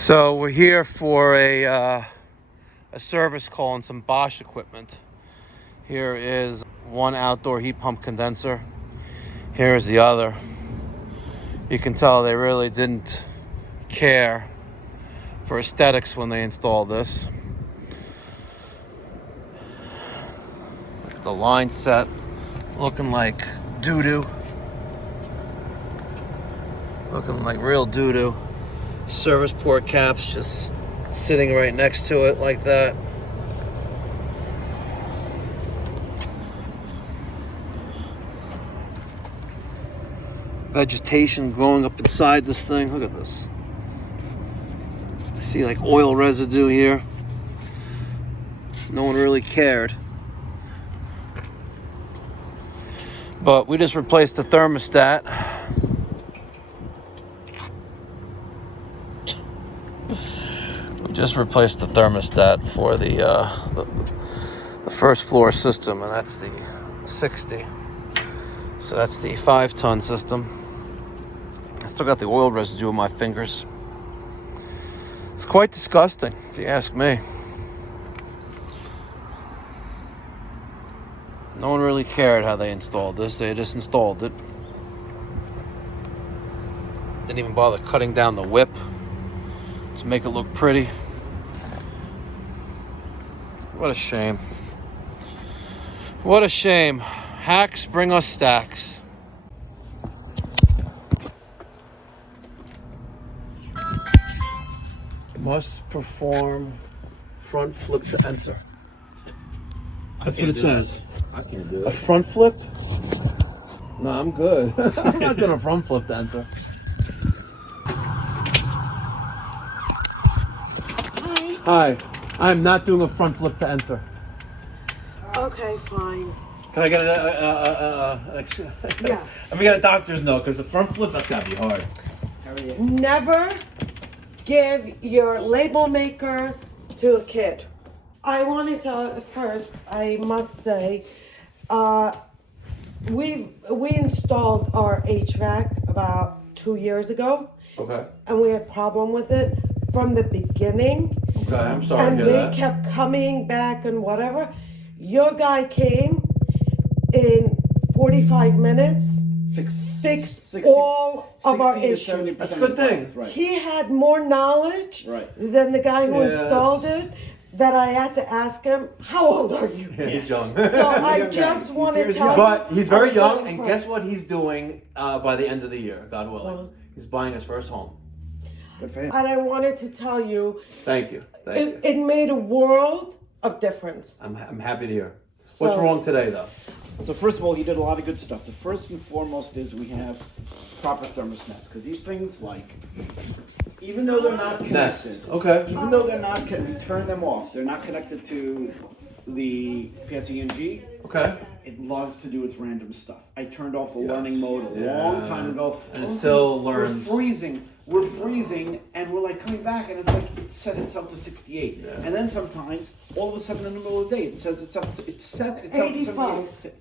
So we're here for a service call on some Bosch equipment. Here is one outdoor heat pump condenser. Here's the other. You can tell they really didn't care for aesthetics when they installed this. Look at the line set, looking like doo-doo. Looking like real doo-doo. Service port caps just sitting right next to it like that. Vegetation growing up inside this thing. Look at this. I see like oil residue here. No one really cared. But we just replaced the thermostat. Just replaced the thermostat for the first floor system, and that's the 60. So that's the 5-ton system. I still got the oil residue on my fingers. It's quite disgusting, if you ask me. No one really cared how they installed this. They just installed it. Didn't even bother cutting down the whip to make it look pretty. What a shame. What a shame. Hacks bring us stacks. Must perform front flip to enter. That's what it says. I can't do A it. front flip? No, I'm good. I'm not doing a front flip to enter. Hi. I'm not doing a front flip to enter. Okay, fine. Can I get Yes. Let me get a doctor's note, because the front flip, that's gotta be hard. Never give your label maker to a kid. I wanted to first, I must say, we installed our HVAC about 2 years ago, Okay. and we had a problem with it from the beginning. Okay, I'm sorry And to hear they that. kept coming back and whatever. Your guy came in 45 minutes, fixed all of our issues. That's a good thing. Right. He had more knowledge Right. than the guy who Yeah, installed that's- it, that I had to ask him, how old are you? Yeah, he's young. So I young guy. just want to He's tell you. But he's very I'm young, very and impressed. guess what he's doing by the end of the year, God willing? Well. He's buying his first home. Good for him. And I wanted to tell you, Thank you. Thank you. it made a world of difference. I'm happy to hear. What's So- wrong today, though? So first of all, he did a lot of good stuff. The first and foremost is we have proper thermostats, because these things, like, even though they're not Nest. connected, Okay. even though they're not, we turn them off. They're not connected to the PSENG. Okay. It loves to do its random stuff. I turned off the Yes. learning mode a long time ago. And it All of a still sudden, learns. We're freezing, and we're like coming back, and it's like it set itself to 68. Yeah. And then sometimes, all of a sudden in the middle of the day, it sets itself to 85. 78.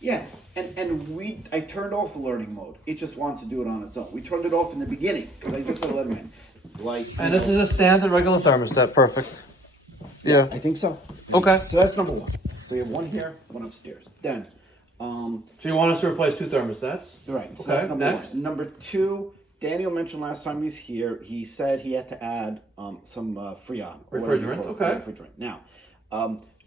Yeah, and I turned off the learning mode. It just wants to do it on its own. We turned it off in the beginning because I just said let him in. Like, And this is a standard regular thermostat. Perfect. Yeah. I think so. Okay. So that's number one. So we have one here, one upstairs. Then, So you want us to replace 2 thermostats? right. So Okay, that's number next. one. Number two, Daniel mentioned last time he was here. He said he had to add some Freon. or whatever you Refrigerant, call it, okay. Refrigerant. Now,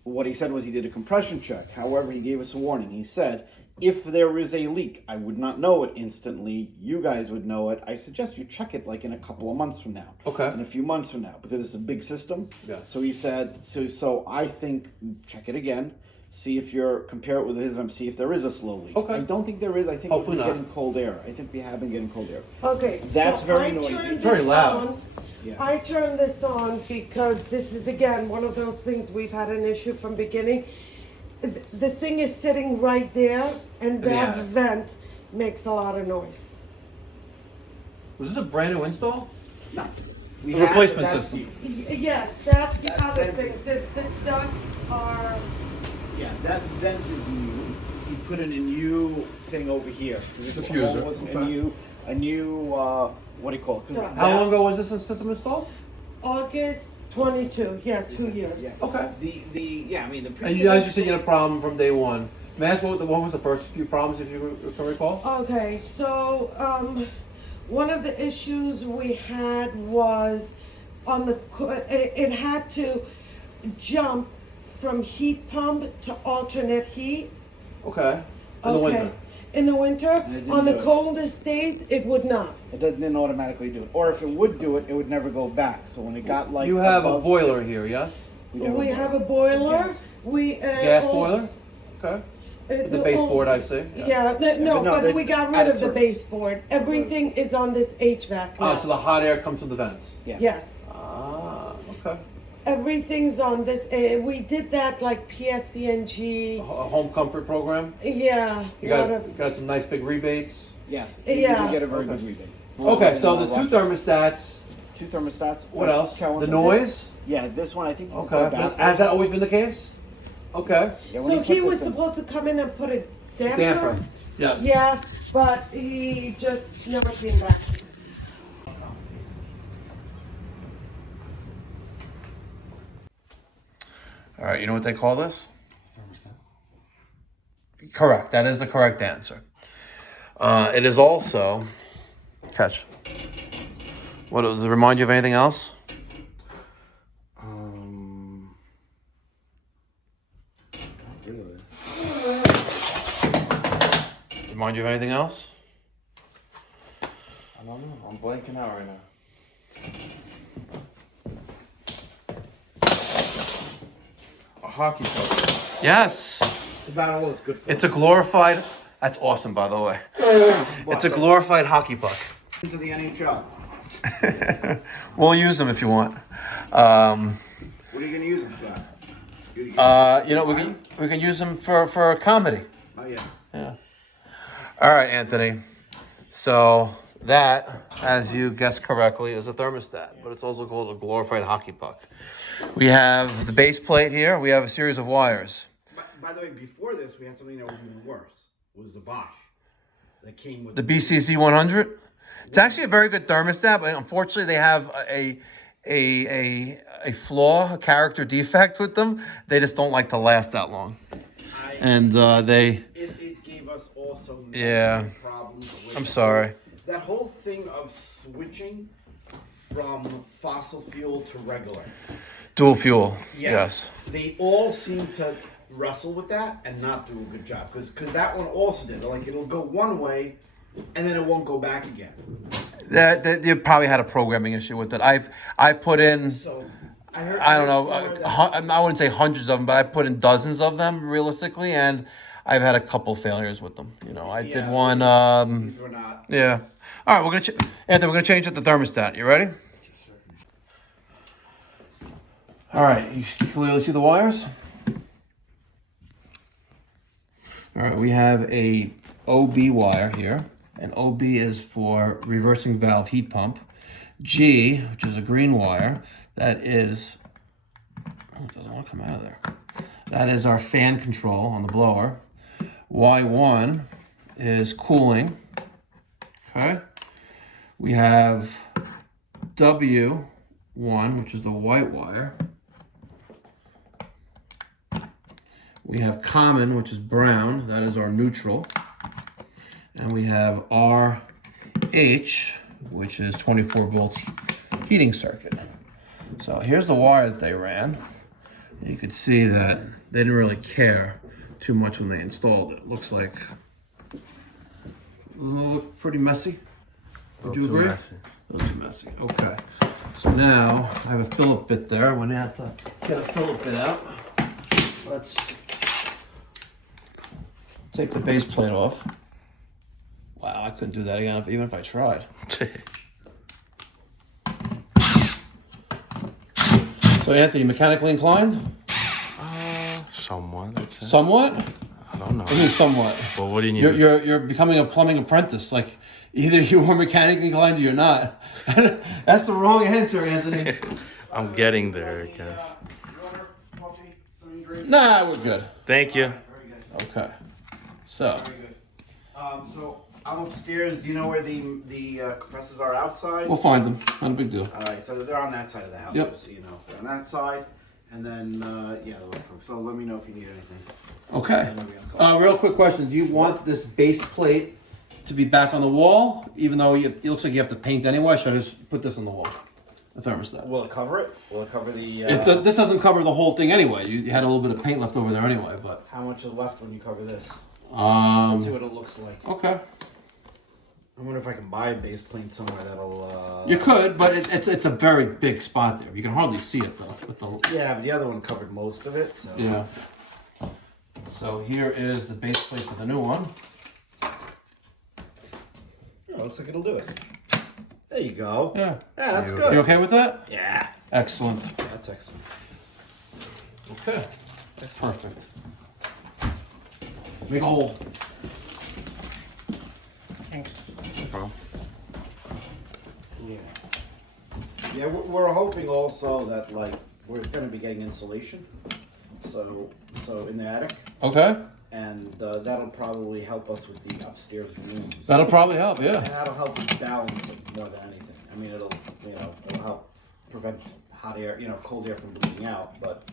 what he said was he did a compression check. However, he gave us a warning. He said, if there is a leak, I would not know it instantly. You guys would know it. I suggest you check it like in a couple of months from now. Okay. In a few months from now, because it's a big system. Yeah. So he said, so I think check it again. See if compare it with his, see if there is a slow leak. Okay. I don't think there is. I think Hopefully we're not. getting cold air. I think we have been getting cold air. Okay, That's so very I noisy. turned Very this loud. on. Yeah. I turned this on because this is again one of those things we've had an issue from beginning. The thing is sitting right there, and the that attic. vent makes a lot of noise. Was this a brand new install? No. We The have- replacement that's- system. Yes, that's the That other vent thing. is- The ducts are. Yeah, that vent is new. He put in a new thing over here. Diffuser, Wasn't okay. a new, what do you call it? 'Cause Duct. How that- long ago was this system installed? August 22. Yeah, 2 years. Yeah. Okay. I mean the. And you guys just said you had a problem from day one. May I ask what was the first few problems, if you can recall? Okay, so one of the issues we had was on the it had to jump from heat pump to alternate heat. Okay. In the winter. In the winter, And it didn't on the do it. coldest days, it would not. It didn't automatically do it, or if it would do it, it would never go back. So when it got like You have a above boiler 50, here, yes? We have a boiler. Gas. We Gas boiler? Okay. With the baseboard, I see. Yeah, no, but but they- we got out rid of of the service. baseboard. Everything is on this HVAC now. Oh, so the hot air comes from the vents. Yeah. Yes. Ah, okay. Everything's on this. We did that like PSCNG. A home comfort program. Yeah. You lot of- got some nice big rebates. Yes. Yeah. You get a very Okay. good rebate. Okay, so the two thermostats. Two thermostats. What else? Count The them. noise. Yeah, this one I think. You Okay. Has that always been the case? Okay. Yeah, when So you he put was this in- supposed to come in and put a damper. Damper. Yes. Yeah, but he just never came back. All right. You know what they call this? Thermostat. Correct. That is the correct answer. It is also. Catch. What does it remind you of anything else? Not really. Remind you of anything else? I don't know. I'm blanking out right now. A hockey puck. Yes. It's about all it's good for. It's a glorified. That's awesome, by the way. It's a glorified hockey puck. into the NHL. We'll use them if you want. What are you gonna use them for? You know, we can use them for comedy. Oh yeah. Yeah. All right, Anthony. So that, as you guessed correctly, is a thermostat, but it's also called a glorified hockey puck. We have the base plate here. We have a series of wires. By the way, before this, we had something that was even worse. It was the Bosch that came with The BCC 100. It's actually a very good thermostat, but unfortunately they have a flaw, a character defect with them. They just don't like to last that long. And It gave us also Yeah. problems. With I'm sorry. That whole thing of switching from fossil fuel to regular. Dual fuel. Yeah. Yes. They all seem to wrestle with that and not do a good job because that one also did. Like it'll go one way and then it won't go back again. That you probably had a programming issue with it. I've put in. So I heard. I don't know. somewhere that- I wouldn't say hundreds of them, but I put in dozens of them realistically, and I've had a couple failures with them. You know, I did Yeah. one. These were not. Yeah. All right, Anthony, we're gonna change it to thermostat. You ready? All right. You can clearly see the wires. All right. We have a OB wire here, and OB is for reversing valve heat pump. G, which is a green wire, that is. Oh, it doesn't want to come out of there. That is our fan control on the blower. Y1 is cooling. Okay. We have W1, which is the white wire. We have common, which is brown. That is our neutral. And we have RH, which is 24 volts heating circuit. So here's the wire that they ran. You could see that they didn't really care too much when they installed it. It looks like, doesn't it look pretty messy? Would you agree? Messy. A little too messy. Okay. So now I have a Phillip bit there. I'm gonna have to get a Phillip bit out. Let's take the base plate off. Wow, I couldn't do that again even if I tried. So Anthony, mechanically inclined? Somewhat, I'd say. Somewhat? I don't know. I mean somewhat. Well, what do you need? You're becoming a plumbing apprentice. Like either you are mechanically inclined or you're not. That's the wrong answer, Anthony. I'm getting there, I guess. Water, coffee, something to drink. Nah, we're good. Thank you. Very good. Okay. So Very good. So I'm upstairs. Do you know where the compressors are outside? We'll find them. Not a big deal. All right, so they're on that side of the house. Yep. Just so you know, they're on that side, and then yeah. So let me know if you need anything. Okay. Real quick question. Do you want this base plate to be back on the wall, even though it looks like you have to paint anyway? Should I just put this on the wall? The thermostat. Will it cover it? Will it cover the? This doesn't cover the whole thing anyway. You had a little bit of paint left over there anyway, but. How much is left when you cover this? Let's see what it looks like. Okay. I wonder if I can buy a base plate somewhere that'll. You could, but it's a very big spot there. You can hardly see it though. With the. Yeah, but the other one covered most of it. So. Yeah. So here is the base plate for the new one. Oh, looks like it'll do it. There you go. Yeah. Yeah, that's good. You okay with that? Yeah. Excellent. That's excellent. Okay. That's perfect. Big hole. Oh. Yeah. Yeah, we're hoping also that like we're going to be getting insulation, so in the attic, Okay. and that'll probably help us with the upstairs rooms. That'll probably help, yeah. And that'll help us balance it more than anything. I mean, it'll help prevent hot air, cold air from bleeding out, but.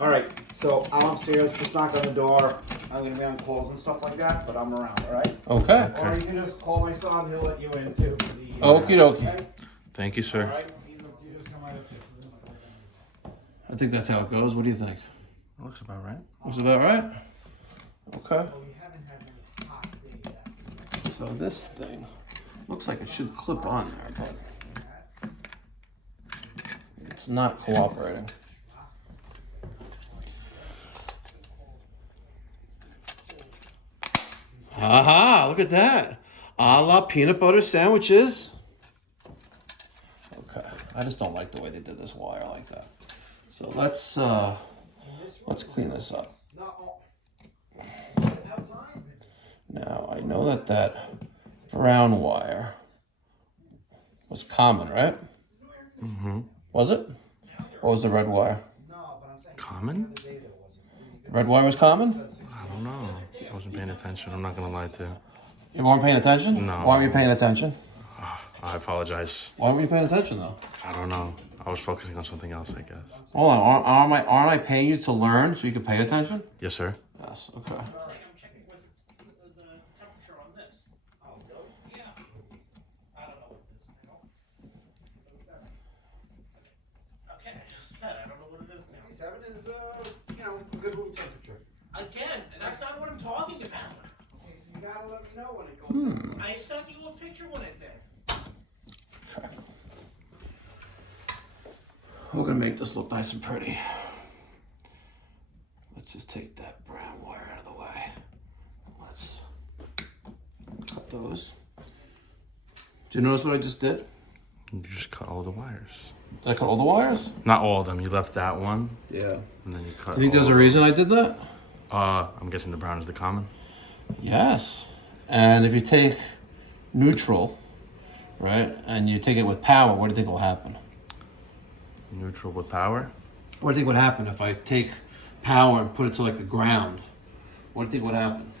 All right, so I'm upstairs, just knock on the door. I'm gonna be on calls and stuff like that, but I'm around, all right? Okay. Or you can just call my son, he'll let you in too. For the, Okie dokie. okay? Thank you, sir. All right, you just come right up to. I think that's how it goes. What do you think? Looks about right. Looks about right? Okay. Well, we haven't had any hot day yet. So this thing looks like it should clip on there, but it's not cooperating. Aha, look at that. A la peanut butter sandwiches. Okay, I just don't like the way they did this wire like that. So let's clean this up. Now, I know that brown wire was common, right? Mm-hmm. Was it? Or was the red wire? Common? The red wire was common? I don't know. I wasn't paying attention. I'm not gonna lie to you. You weren't paying attention? No. Why were you paying attention? I apologize. Why were you paying attention though? I don't know. I was focusing on something else, I guess. Hold on, aren't I paying you to learn so you can pay attention? Yes, sir. Yes, okay. Good room temperature. Again, that's not what I'm talking about. Okay, so you gotta let me know when it goes. I sent you a picture when it did. Okay. We're gonna make this look nice and pretty. Let's just take that brown wire out of the way. Let's cut those. Do you notice what I just did? You just cut all the wires. Did I cut all the wires? Not all of them. You left that one, Yeah. and then you cut. You think there's all a of reason those. I did that? I'm guessing the brown is the common. Yes. And if you take neutral, right, and you take it with power, what do you think will happen? Neutral with power. What do you think would happen if I take power and put it to like the ground? What do you think would happen?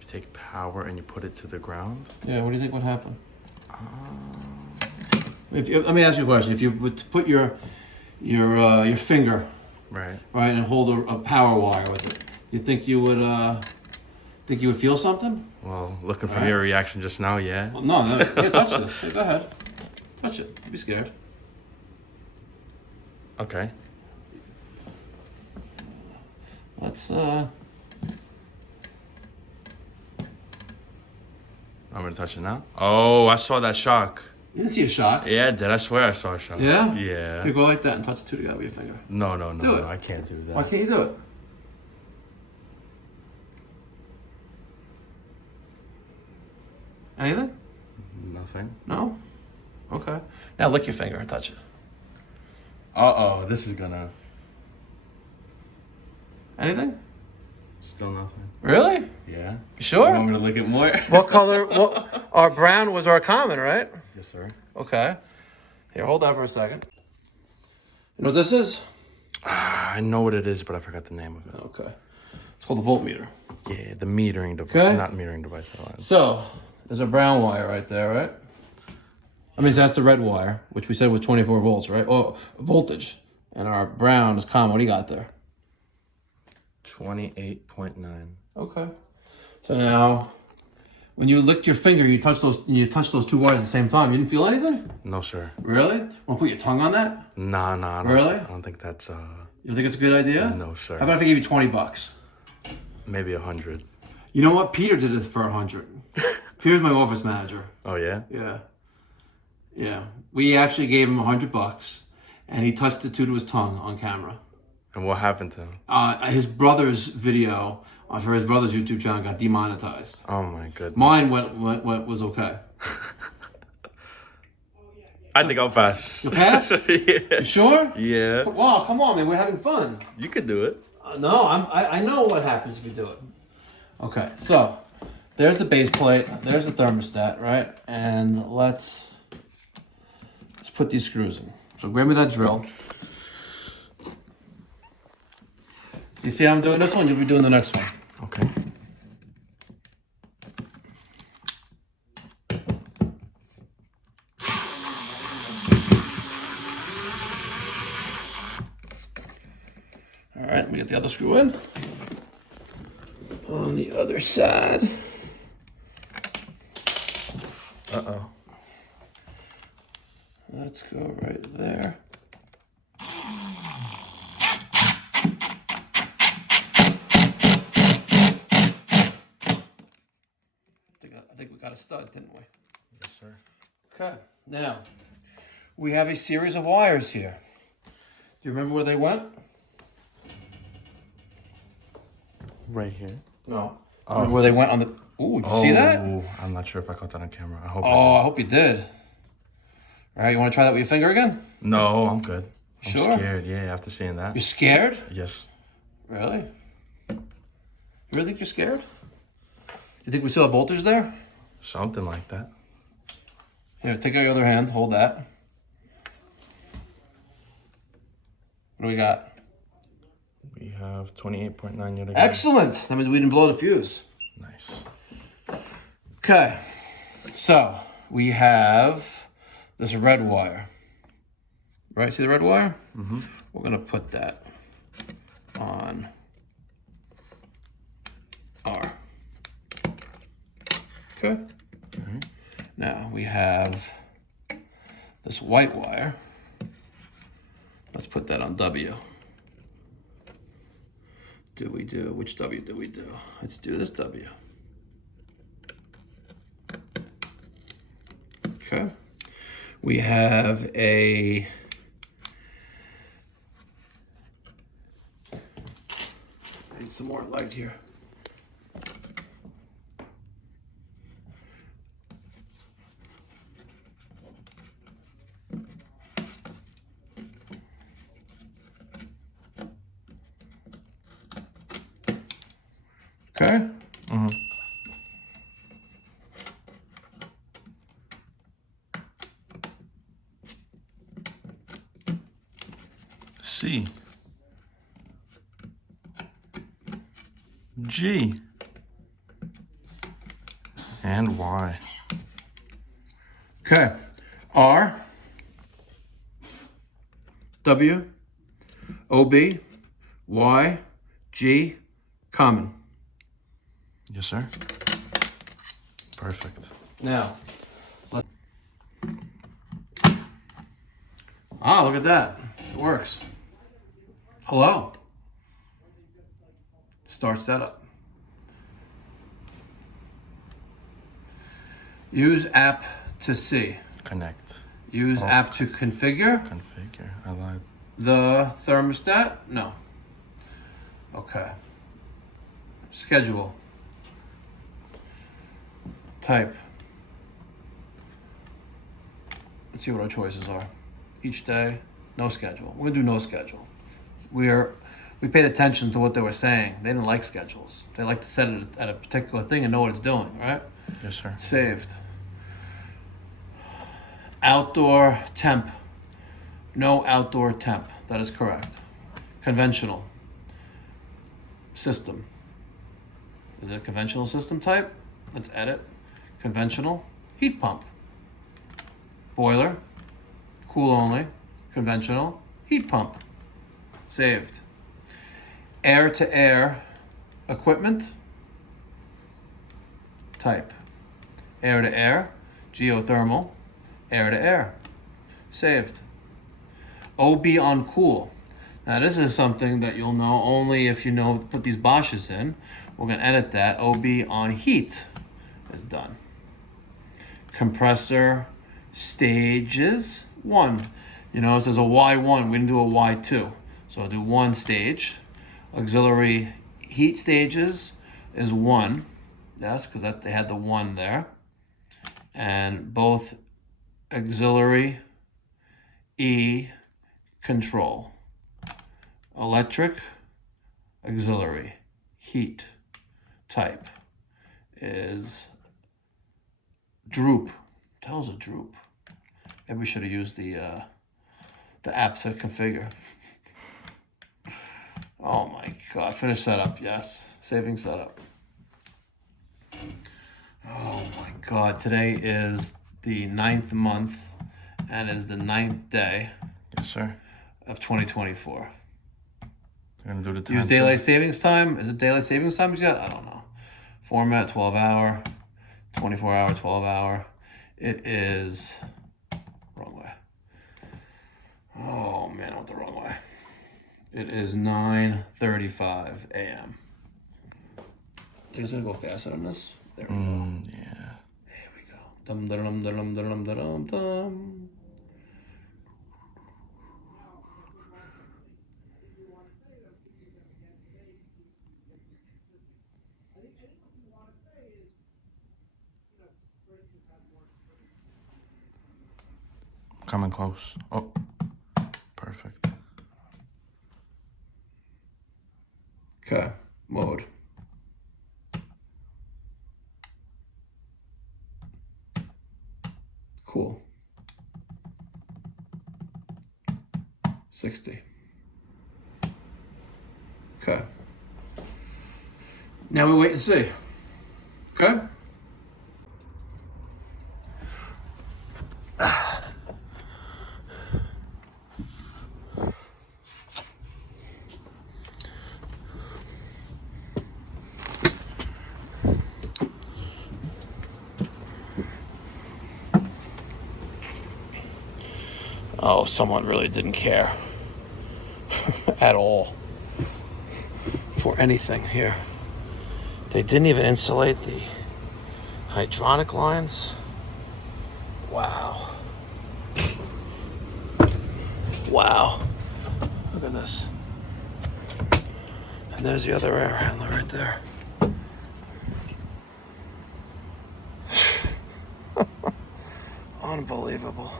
You take power and you put it to the ground. Yeah, what do you think would happen? Let me ask you a question. If you would put your finger Right. right and hold a power wire with it, do you think you would feel something? Well, looking from Right. your reaction just now, yeah. Well, no. Here, touch this. Here, go ahead. Touch it. Don't be scared. Okay. Let's I'm gonna touch it now. Oh, I saw that shock. You didn't see a shock. Yeah, did I swear I saw a shock? Yeah? Yeah. You go like that and touch the two together with your finger. No, Do it. I can't do that. Why can't you do it? Anything? Nothing. No? Okay. Now lick your finger and touch it. Uh-oh, this is gonna... Anything? Still nothing. Really? Yeah. You You sure? want me to lick it more? What color? What? Our brown was our common, right? Yes, sir. Okay. Here, hold that for a second. You know what this is? I know what it is, but I forgot the name of it. Okay. It's called a voltmeter. Yeah, the metering device. Okay. Not metering device. So there's a brown wire right there, right? I mean, so that's the red wire, which we said was 24 volts, right? Oh, voltage. And our brown is common. What do you got there? 28.9. Okay. So now, when you licked your finger, you touched those two wires at the same time. You didn't feel anything? No, sir. Really? Want to put your tongue on that? Nah. I don't, Really? I don't think that's You think it's a good idea? No, sir. How about if I give you $20? Maybe 100. You know what? Peter did this for 100. Peter's my office manager. Oh yeah. Yeah. We actually gave him $100, and he touched it to his tongue on camera. And what happened to him? His brother's video for his brother's YouTube channel got demonetized. Oh my goodness. Mine was okay. I think I'll pass. You pass? Yeah. You sure? Yeah. Wow, come on, man. We're having fun. You could do it. No, I know what happens if you do it. Okay, so there's the base plate. There's the thermostat, right? And let's put these screws in. So grab me that drill. So you see how I'm doing this one? You'll be doing the next one. Okay. All right, let me get the other screw in. On the other side. Uh-oh. Let's go right there. I think we got a stud, didn't we? Yes, sir. Okay, now we have a series of wires here. Do you remember where they went? Right here. No. Remember where they went on the... Ooh, did you see that? I'm not sure if I caught that on camera. I hope. Oh, I hope you did. All right, you want to try that with your finger again? No, I'm good. I'm Sure? scared. Yeah, after seeing that. You're scared? Yes. Really? You really think you're scared? Do you think we still have voltage there? Something like that. Here, take out your other hand. Hold that. What do we got? We have 28.9 yet again. Excellent. That means we didn't blow the fuse. Nice. Okay. So we have this red wire. Right? See the red wire? Mm-hmm. We're going to put that on R. Okay. Now we have this white wire. Let's put that on W. Which W do we do? Let's do this W. Okay. We have a need some more light here. Okay. Mm-hmm. C. G. And Y. Okay. R. W. OB. Y. G. Common. Yes, sir. Perfect. Now, look at that. It works. Hello. Starts that up. Use app to see. Connect. Use app to configure. Configure. I lied. The thermostat? No. Okay. Schedule. Type. Let's see what our choices are. Each day, no schedule. We're gonna do no schedule. We paid attention to what they were saying. They didn't like schedules. They like to set it at a particular thing and know what it's doing, right? Yes, sir. Saved. Outdoor temp. No outdoor temp. That is correct. Conventional. System. Is it a conventional system type? Let's edit. Conventional, heat pump. Boiler, cool only, conventional, heat pump. Saved. Air to air equipment type. Air to air, geothermal, air to air. Saved. OB on cool. Now this is something that you'll know only if you know put these Bosches in. We're gonna edit that. OB on heat is done. Compressor stages 1. You know, it says a Y1, we didn't do a Y2. So I'll do 1 stage. Auxiliary heat stages is 1. Yes, because they had the 1 there. And both auxiliary E control. Electric auxiliary heat type is droop. Tells a droop. Maybe we should have used the app to configure. Oh my God! Finish setup. Yes, saving setup. Oh my God! Today is the 9th month, and it is the 9th day. Yes, sir. Of 2024. We're gonna do the time. Use daylight savings time. Is it daylight savings time yet? I don't know. Format 12 hour, 24 hour, 12 hour. It is wrong way. Oh man, I went the wrong way. It is 9:35 a.m. Think it's gonna go faster than this? There we go. Yeah. There we go. Dum dum dum dum dum dum dum. Coming close. Oh, perfect. Okay, mode. Cool. 60. Okay. Now we wait and see. Okay? Oh, someone really didn't care at all for anything here. They didn't even insulate the hydronic lines. Wow. Wow. Look at this. And there's the other air handler right there. Unbelievable.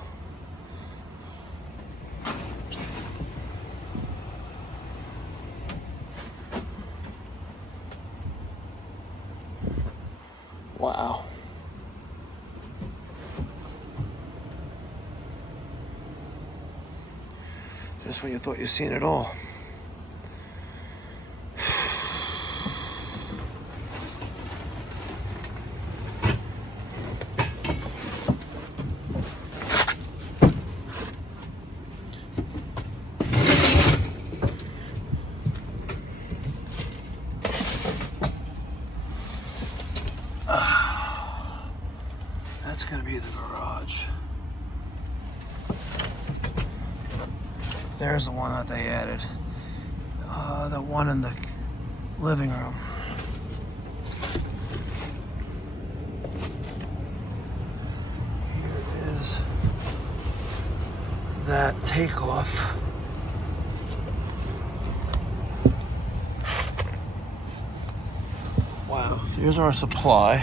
Wow. Just when you thought you'd seen it all. That's gonna be the garage. There's the one that they added. The one in the living room. Here is that takeoff. Wow, so here's our supply.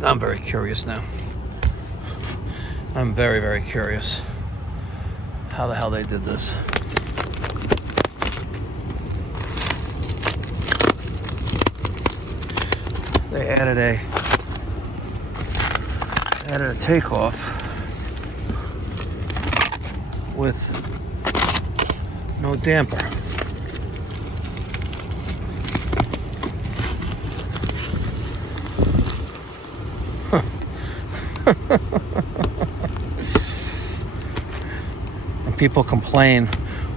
I'm very curious now. I'm very, very curious how the hell they did this. they added a takeoff with no damper. And people complain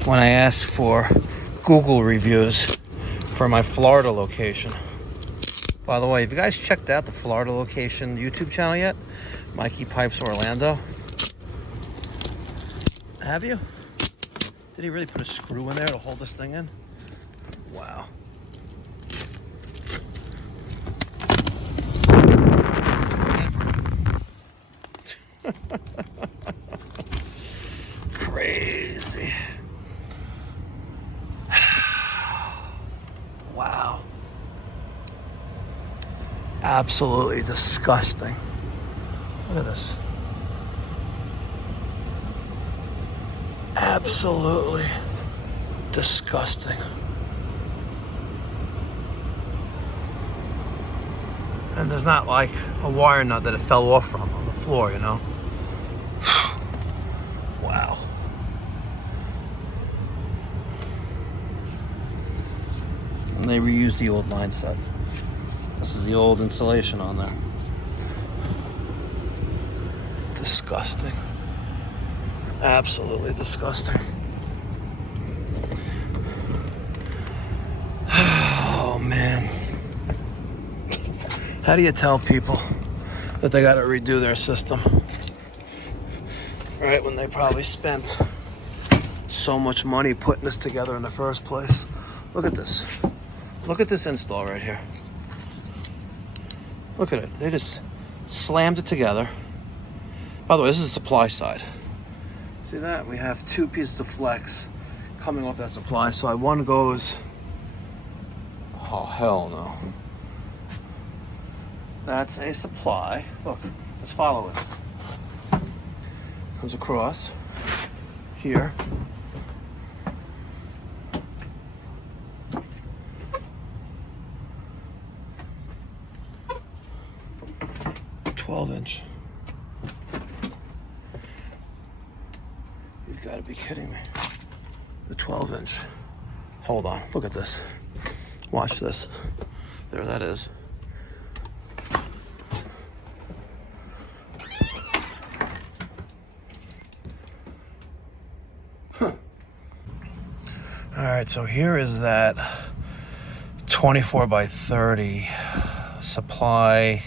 when I ask for Google reviews for my Florida location. By the way, have you guys checked out the Florida location YouTube channel yet? Mikey Pipes Orlando. Have you? Did he really put a screw in there to hold this thing in? Wow. Crazy. Wow. Absolutely disgusting. Look at this. Absolutely disgusting. And there's not like a wire nut that it fell off from on the floor, you know? Wow. And they reused the old line set. This is the old insulation on there. Disgusting. Absolutely disgusting. Oh man. How do you tell people that they gotta redo their system? Right, when they probably spent so much money putting this together in the first place. Look at this. Look at this install right here. Look at it. They just slammed it together. By the way, this is the supply side. See that? We have two pieces of flex coming off that supply side. One goes, oh hell no. That's a supply. Look, let's follow it. Comes across here. "12" You've got to be kidding me. The 12". Hold on, look at this. Watch this. There that is. Huh. All right, so here is that 24 by 30 supply,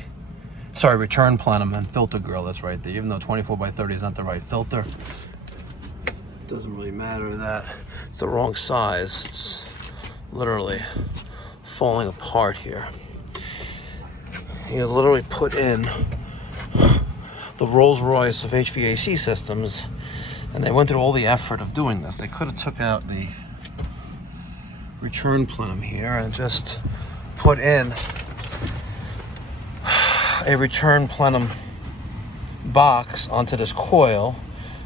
return plenum and filter grill that's right there. Even though 24 by 30 is not the right filter, it doesn't really matter that it's the wrong size. It's literally falling apart here. You literally put in the Rolls Royce of HVAC systems, and they went through all the effort of doing this. They could have took out the return plenum here and just put in a return plenum box onto this coil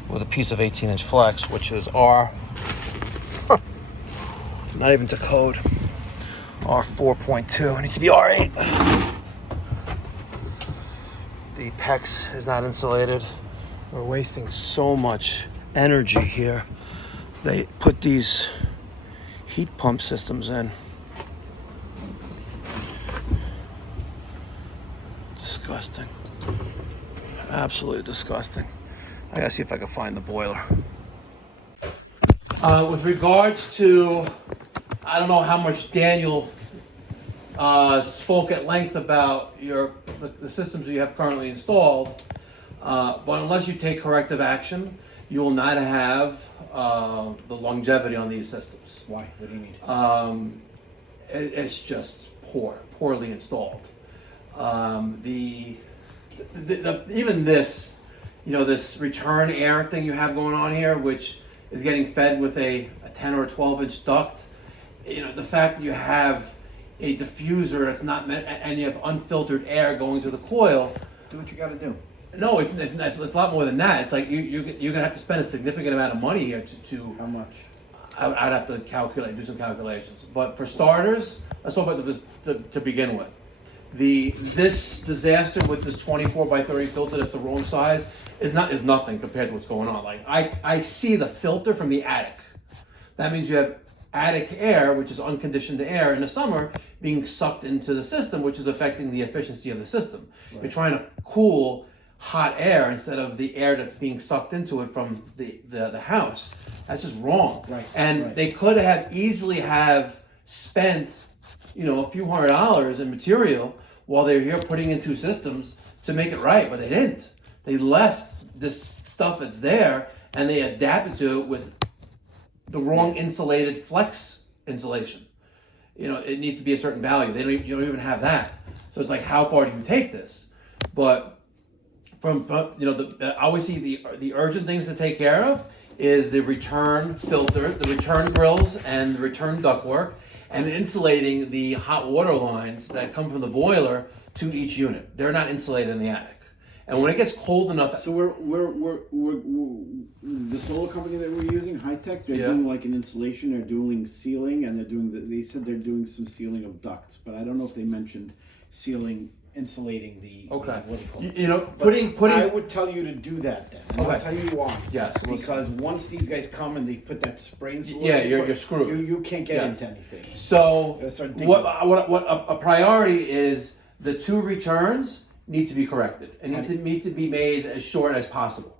with a piece of 18-inch flex, which is R, not even to code, R4.2. It needs to be R8. The PEX is not insulated. We're wasting so much energy here. They put these heat pump systems in. Disgusting. Absolutely disgusting. I gotta see if I can find the boiler. With regards to, I don't know how much Daniel spoke at length about the systems you have currently installed, but unless you take corrective action, you will not have the longevity on these systems. Why? What do you mean? It's just poorly installed. Even this, this return air thing you have going on here, which is getting fed with a 10 or a 12-inch duct. The fact that you have a diffuser that's not meant, and you have unfiltered air going to the coil. Do what you got to do. No, it's a lot more than that. It's like you're gonna have to spend a significant amount of money here to. How much? I'd have to do some calculations. But for starters, let's talk about this to begin with. This disaster with this 24 by 30 filter that's the wrong size is nothing compared to what's going on. Like I see the filter from the attic. That means you have attic air, which is unconditioned air in the summer, being sucked into the system, which is affecting the efficiency of the system. Right. You're trying to cool hot air instead of the air that's being sucked into it from the house. That's just wrong. Right. And they could have easily have spent, a few $100s in material while they were here putting in two systems to make it right, but they didn't. They left this stuff that's there and they adapted to it with the wrong insulated flex insulation. It needs to be a certain value. You don't even have that. So it's like, how far do you take this? But from I always see the urgent things to take care of is the return filter, the return grills, and the return ductwork, and insulating the hot water lines that come from the boiler to each unit. They're not insulated in the attic. And when it gets cold enough, so we're the solar company that we're using, High Tech. They're doing like an insulation. They're doing sealing, and they said they're doing some sealing of ducts. But I don't know if they mentioned insulating the. Okay. What do you call it? Putting. I would tell you to do that then. And I'll tell you why. Yes. Because once these guys come and they put that spray insulator, you're screwed. You can't get into anything. So what a priority is, the two returns need to be corrected and need to be made as short as possible.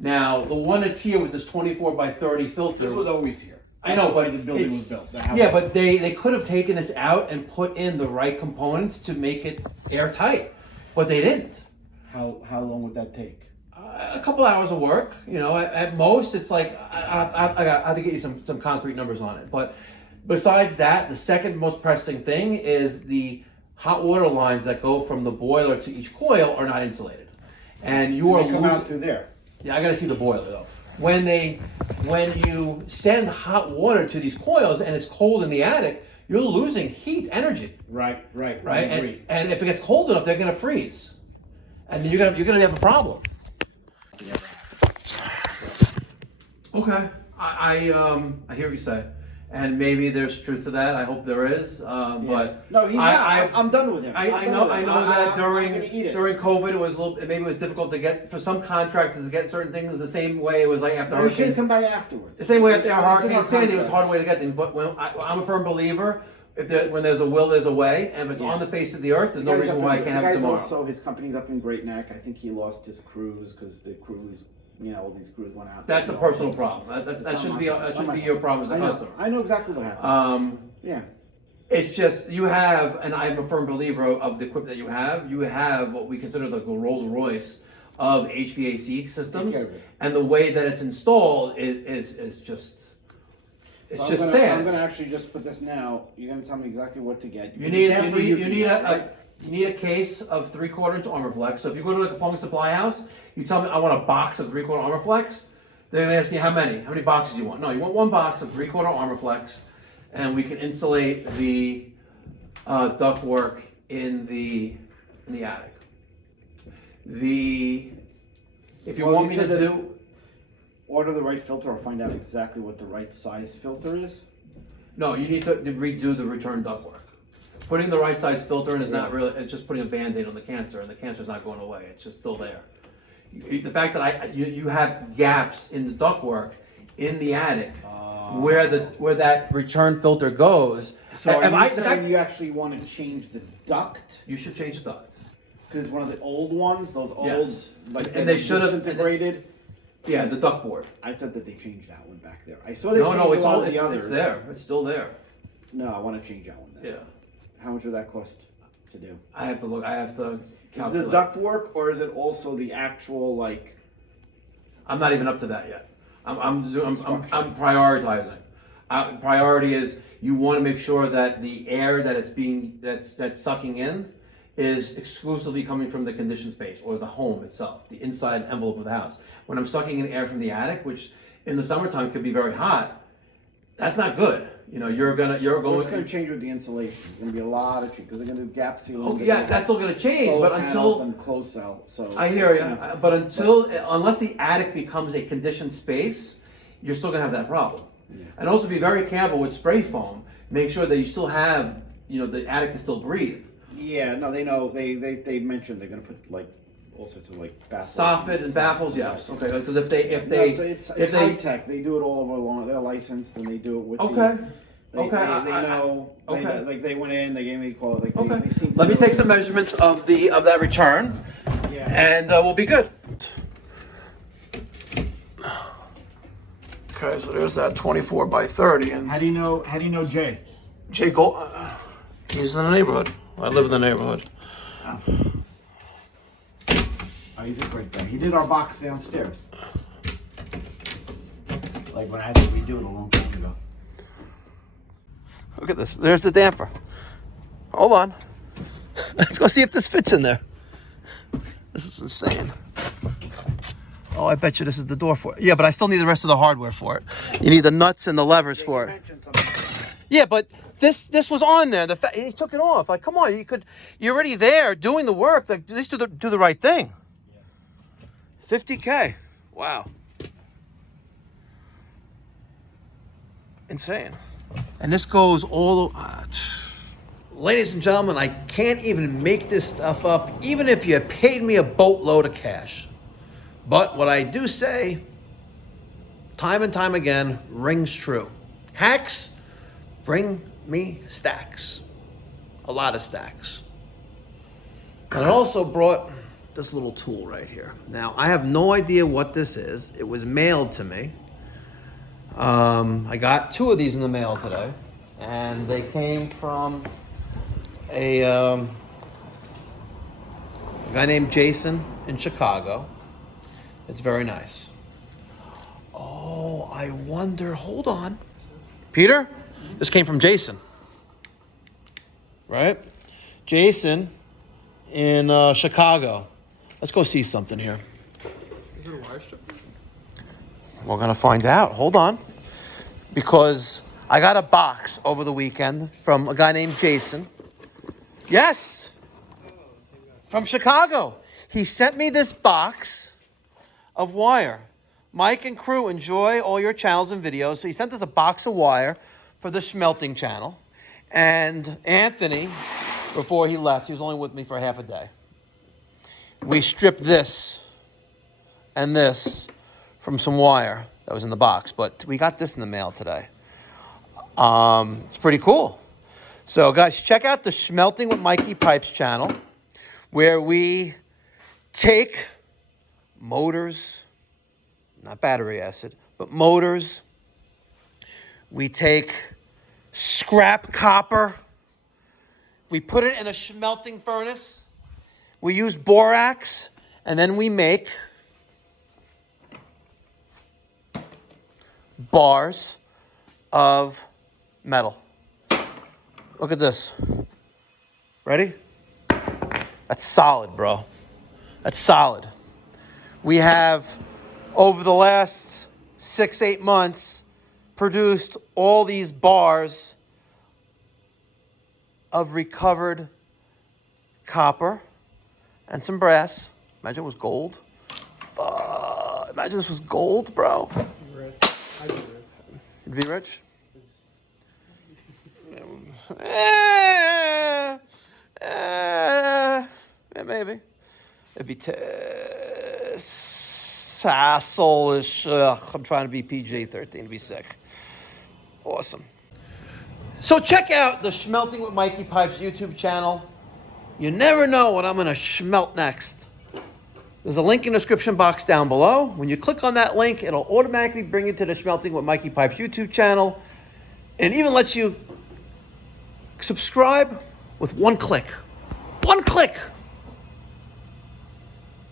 Now, the one that's here with this 24 by 30 filter. This was always here. I know, but the building was built. Yeah, but they could have taken this out and put in the right components to make it airtight, but they didn't. How long would that take? A couple hours of work. At most, it's like I have to get you some concrete numbers on it. But besides that, the second most pressing thing is the hot water lines that go from the boiler to each coil are not insulated, and you are come out through there. Yeah, I got to see the boiler though. When you send hot water to these coils and it's cold in the attic, you're losing heat energy. Right. I agree. And if it gets cold enough, they're gonna freeze, and then you're gonna have a problem. Yeah. Okay, I hear what you say, and maybe there's truth to that. I hope there is. But no, I'm done with him. I know that during COVID it was difficult to get, for some contractors, to get certain things the same way it was like after Hurricane. You should come by afterwards. The same way after Hurricane Sandy, it was a hard way to get things. But I'm a firm believer, when there's a will, there's a way, and if it's on the face of the earth, there's no reason why I can't have it tomorrow. Also, his company's up in Great Neck. I think he lost his crews because the crews. All these crews went out. That's a personal problem. That should be your problem as a customer. I know exactly what happened. Yeah. It's just, you have, and I'm a firm believer of the equipment that you have. You have what we consider the Rolls Royce of HVAC systems, and the way that it's installed is just. It's just sad. I'm gonna actually just put this now. You're gonna tell me exactly what to get. You need a case of 3/4 inch Armorflex. So if you go to like a plumbing supply house, you tell me I want a box of 3/4 Armorflex. They're gonna ask you how many boxes you want. No, you want one box of 3/4 Armorflex, and we can insulate the ductwork in the attic. If you want me to do. Order the right filter or find out exactly what the right size filter is? No, you need to redo the return ductwork. Putting the right size filter in is not really, it's just putting a Band-Aid on the cancer, and the cancer's not going away, it's just still there. The fact that you have gaps in the ductwork in the attic where that return filter goes. So are you saying you actually want to change the duct? You should change the duct. Because one of the old ones, those old, and they should have disintegrated. Yeah, the duct board. I thought that they changed that one back there. I saw they changed a lot of the others. It's there. It's still there. No, I want to change that one then. Yeah. How much would that cost to do? I have to look. I have to calculate. Is it duct work or is it also the actual like? I'm not even up to that yet. I'm prioritizing. Priority is you want to make sure that the air that that's sucking in is exclusively coming from the conditioned space or the home itself, the inside envelope of the house. When I'm sucking in air from the attic, which in the summertime could be very hot, that's not good. You're going. It's going to change with the insulation. There's going to be a lot of change because they're going to do gap sealing. Oh yeah, that's still going to change, but until and closed cell. So I hear you. But unless the attic becomes a conditioned space, you're still going to have that problem. Yeah. And also be very careful with spray foam. Make sure that you still have, the attic can still breathe. Yeah, no, they know. They mentioned they're gonna put like all sorts of like baffles. Soffit and baffles, yes. Okay, because if they It's high tech. They do it all over long. They're licensed and they do it with They know. Okay. Like they went in. They gave me a call. Like Okay. they seem to Let me know. take some measurements of that return, Yeah. and we'll be good. Okay, so there's that 24 by 30, and How do you know Jay? Jay Gold, he's in the neighborhood. I live in the neighborhood. Oh, he's a great guy. He did our box downstairs. Like when I had to redo it a long time ago. Look at this. There's the damper. Hold on. Let's go see if this fits in there. This is insane. Oh, I bet you this is the door for it. Yeah, but I still need the rest of the hardware for it. You need the nuts and the levers for it. Yeah, but this was on there. He took it off. Like, come on, you're already there doing the work. Like, at least do the right thing. $50K. Wow. Insane. And this goes all ladies and gentlemen, I can't even make this stuff up, even if you paid me a boatload of cash. But what I do say, time and time again, rings true. Hacks, bring me stacks. A lot of stacks. And I also brought this little tool right here. Now, I have no idea what this is. It was mailed to me. I got 2 of these in the mail today, and they came from a guy named Jason in Chicago. It's very nice. Oh, I wonder, hold on. Peter, this came from Jason, right? Jason in Chicago. Let's go see something here. Is it a wire strip? We're gonna find out. Hold on. Because I got a box over the weekend from a guy named Jason. Yes! From Chicago. He sent me this box of wire. Mike and crew enjoy all your channels and videos. So he sent us a box of wire for the smelting channel. And Anthony, before he left, he was only with me for half a day. We stripped this and this from some wire that was in the box, but we got this in the mail today. It's pretty cool. So guys, check out the Smelting with Mikey Pipes channel, where we take motors, not battery acid, but motors. We take scrap copper. We put it in a smelting furnace. We use borax, and then we make bars of metal. Look at this. Ready? That's solid, bro. That's solid. We have, over the last 6-8 months, produced all these bars of recovered copper and some brass. Imagine it was gold. Imagine this was gold, bro. I'd be rich. You'd be rich? Maybe. It'd be sassle-ish. I'm trying to be PG-13 to be sick. Awesome. So check out the Smelting with Mikey Pipes YouTube channel. You never know what I'm going to smelt next. There's a link in the description box down below. When you click on that link, it'll automatically bring you to the Smelting with Mikey Pipes YouTube channel, and even lets you subscribe with one click. One click.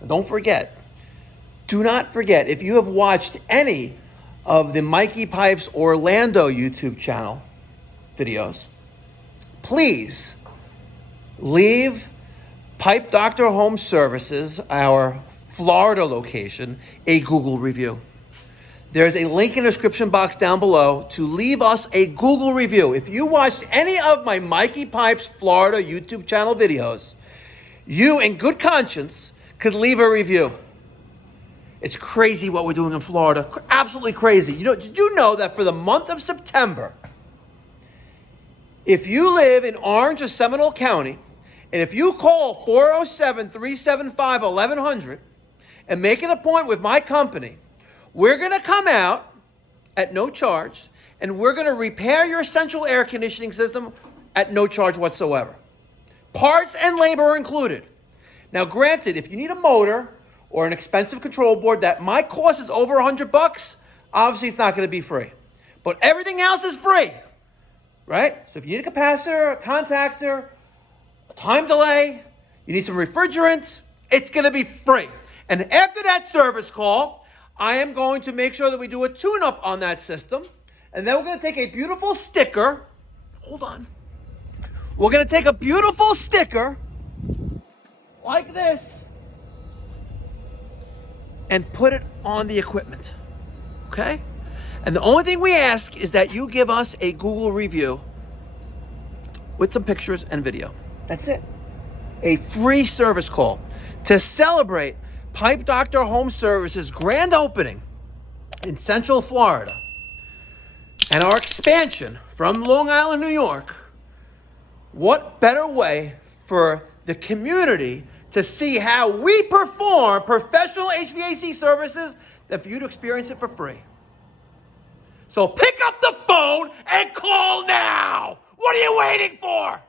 And don't forget, do not forget, if you have watched any of the Mikey Pipes Orlando YouTube channel videos, please leave Pipe Doctor Home Services, our Florida location, a Google review. There's a link in the description box down below to leave us a Google review. If you watched any of my Mikey Pipes Florida YouTube channel videos, you, in good conscience, could leave a review. It's crazy what we're doing in Florida. Absolutely crazy. Did you know that for the month of September, if you live in Orange or Seminole County And if you call 407-375-1100 and make an appointment with my company, we're going to come out at no charge, and we're going to repair your central air conditioning system at no charge whatsoever. Parts and labor are included. Now, granted, if you need a motor or an expensive control board that might cost us over $100, obviously it's not going to be free. But everything else is free, right? So if you need a capacitor, a contactor, a time delay, you need some refrigerant, it's going to be free. And after that service call, I am going to make sure that we do a tune-up on that system. And then we're going to take a beautiful sticker. Hold on. We're going to take a beautiful sticker like this and put it on the equipment. Okay? And the only thing we ask is that you give us a Google review with some pictures and video. That's it. A free service call to celebrate Pipe Doctor Home Services' grand opening in Central Florida and our expansion from Long Island, New York. What better way for the community to see how we perform professional HVAC services than for you to experience it for free? So pick up the phone and call now. What are you waiting for?